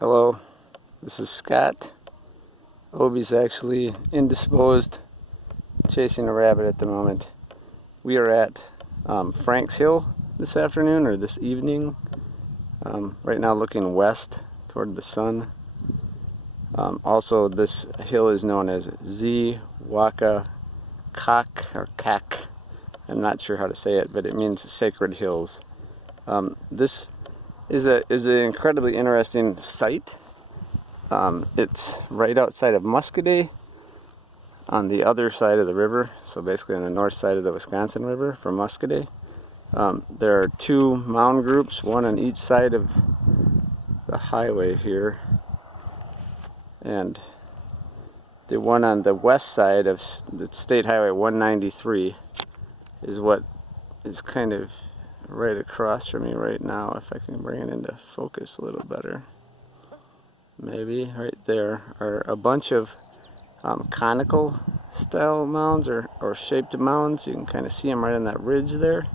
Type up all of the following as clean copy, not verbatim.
Hello, this is Scott. Obi's actually indisposed, chasing a rabbit at the moment. We are at Frank's Hill this afternoon, or this evening. Right now looking west toward the sun. Also, this hill is known as Xee Waka Cak, or Cak. I'm not sure how to say it, but it means sacred hills. This is an incredibly interesting site. It's right outside of Muscoda, on the other side of the river, so basically on the north side of the Wisconsin River from Muscoda. There are two mound groups, one on each side of the highway here, and the one on the west side of the State Highway 193 is what is kind of right across from me right now. If I can bring it into focus a little better. Maybe right there are a bunch of conical style mounds or shaped mounds. You can kind of see them right on that ridge there.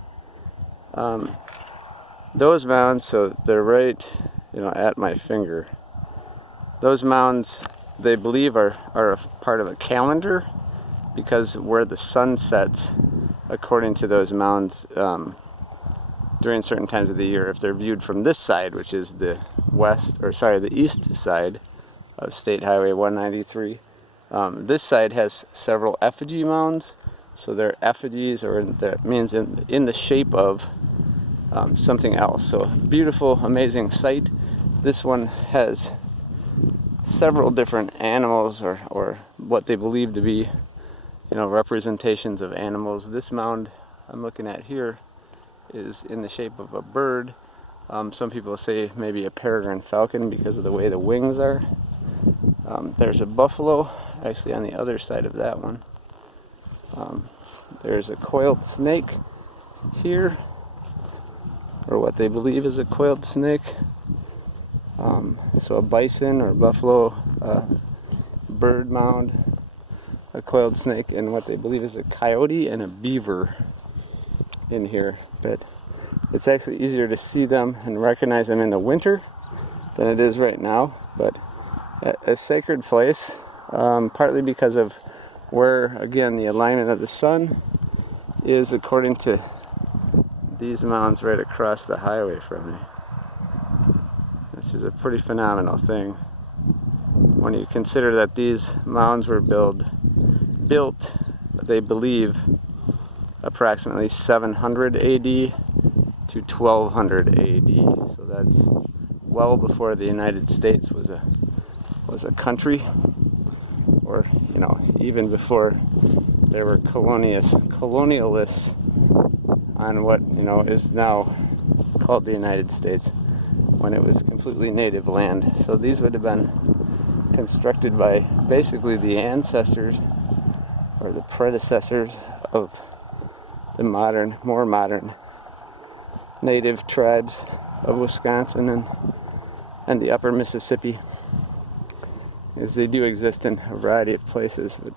Those mounds, so they're right, at my finger. Those mounds, they believe are a part of a calendar, because where the sun sets, according to those mounds, during certain times of the year, if they're viewed from this side, which is the the east side of State Highway 193, this side has several effigy mounds. So they're effigies, or that means in the shape of something else. So beautiful, amazing sight. This one has several different animals, or what they believe to be, representations of animals. This mound I'm looking at here is in the shape of a bird. Some people say maybe a peregrine falcon because of the way the wings are. There's a buffalo actually on the other side of that one. There's a coiled snake here, or what they believe is a coiled snake. So a bison or buffalo, bird mound, a coiled snake, and what they believe is a coyote and a beaver in here. But it's actually easier to see them and recognize them in the winter than it is right now. But a sacred place, partly because of where, again, the alignment of the sun is according to these mounds right across the highway from me. This is a pretty phenomenal thing when you consider that these mounds were built, they believe, approximately 700 AD to 1200 AD. So that's well before the United States was a country, or even before there were colonialists on what is now called the United States, when it was completely native land. So these would have been constructed by basically the ancestors or the predecessors of the more modern native tribes of Wisconsin and the upper Mississippi, as they do exist in a variety of places. But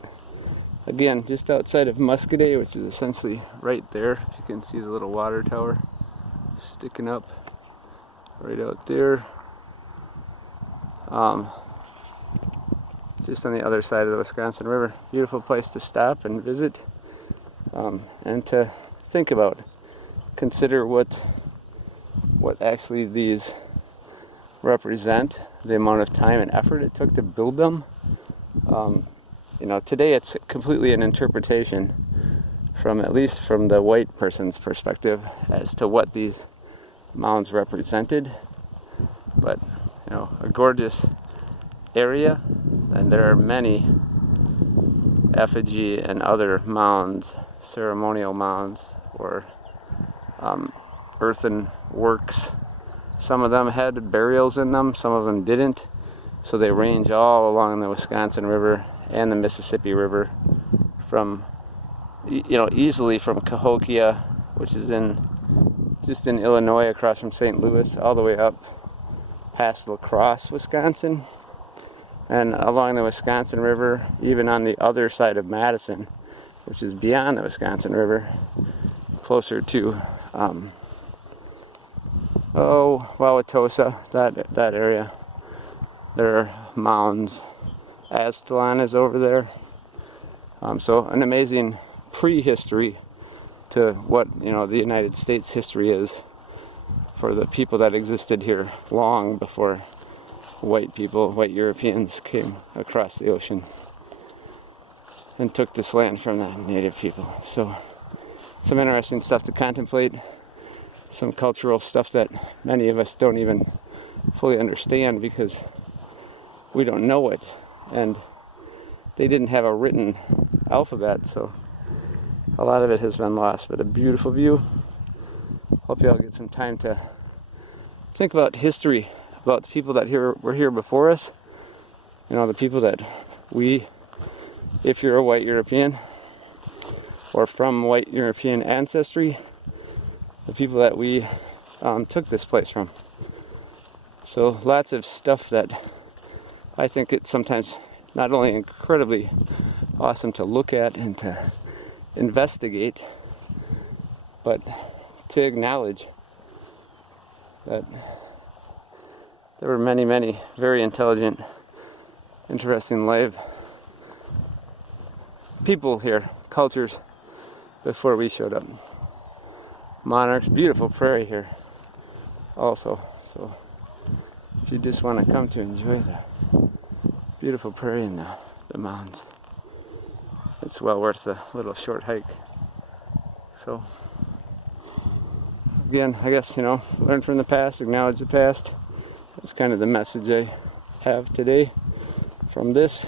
again, just outside of Muscoda, which is essentially right there, if you can see the little water tower sticking up right out there, just on the other side of the Wisconsin River. Beautiful place to stop and visit, and to think about, consider what actually these represent, the amount of time and effort it took to build them. Today it's completely an interpretation, at least from the white person's perspective, as to what these mounds represented. But a gorgeous area, and there are many effigy and other mounds, ceremonial mounds, or earthen works. Some of them had burials in them, some of them didn't. So they range all along the Wisconsin River and the Mississippi River, from easily from Cahokia, which is just in Illinois across from St. Louis, all the way up past La Crosse, Wisconsin, and along the Wisconsin River, even on the other side of Madison, which is beyond the Wisconsin River, closer to Wauwatosa, that area. There are mounds. Aztlan is over there. So an amazing prehistory to what, you know, the United States history is for the people that existed here long before white people, white Europeans came across the ocean and took this land from the native people. So some interesting stuff to contemplate, some cultural stuff that many of us don't even fully understand because we don't know it, and they didn't have a written alphabet, so a lot of it has been lost. But a beautiful view. Hope you all get some time to think about history, about the people that were here before us. You know, the people that if you're a white European or from white European ancestry, the people that we took this place from. So lots of stuff that I think it's sometimes not only incredibly awesome to look at and to investigate, but to acknowledge that there were many, many very intelligent, interesting live people here, cultures, before we showed up. Monarchs, beautiful prairie here also. So if you just want to come to enjoy the beautiful prairie and the mountains, it's well worth the little short hike. So again, I guess, you know, learn from the past, acknowledge the past. That's kind of the message I have today from this.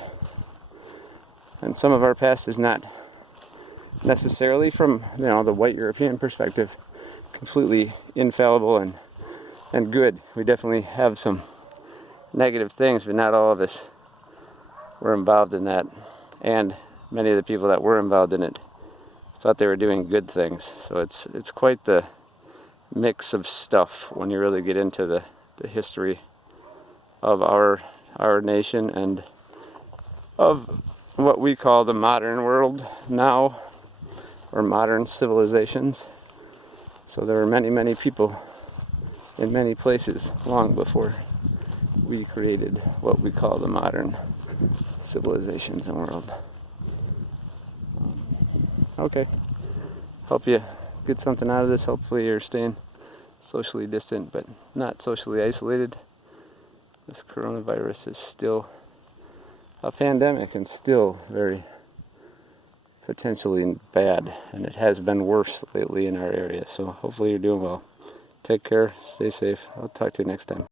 And some of our past is not necessarily from, you know, the white European perspective completely infallible and good. We definitely have some negative things, but not all of us were involved in that. And many of the people that were involved in it thought they were doing good things. So it's quite the mix of stuff when you really get into the history of our nation and of what we call the modern world now, or modern civilizations. So there were many, many people in many places long before we created what we call the modern civilizations and world. Okay, hope you get something out of this. Hopefully you're staying socially distant but not socially isolated. This coronavirus is still a pandemic and still very potentially bad, and it has been worse lately in our area. So hopefully you're doing well. Take care, stay safe. I'll talk to you next time.